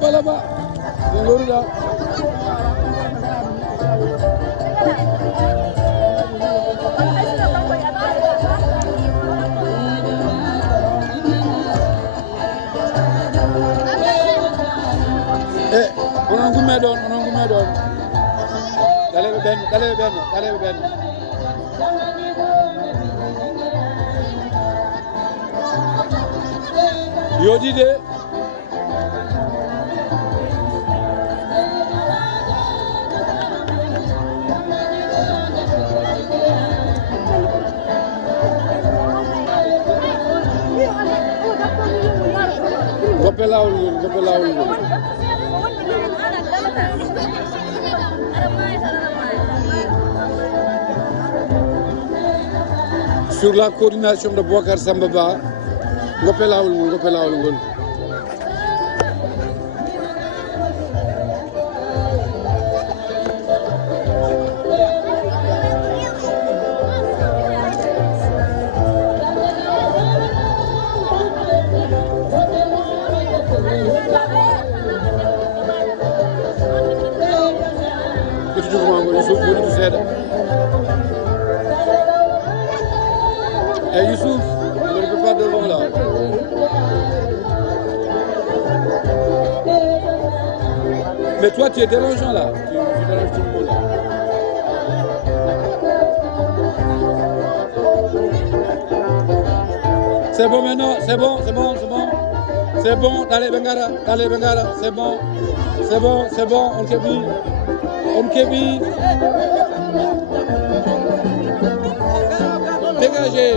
pas là-bas. C'est l'autre là. On a goûté d'on. D'aller ben. Yo dit de. Gopela ul. Sur la coordination de Boubacar Sambaba, Gopela ul. Et Youssouf, ne le pas devant là. Mais toi, tu es dérangeant là. Tu déranges tout le monde là. C'est bon maintenant, c'est bon. C'est bon, allez Bengara, c'est bon, on kebi. Dégagez.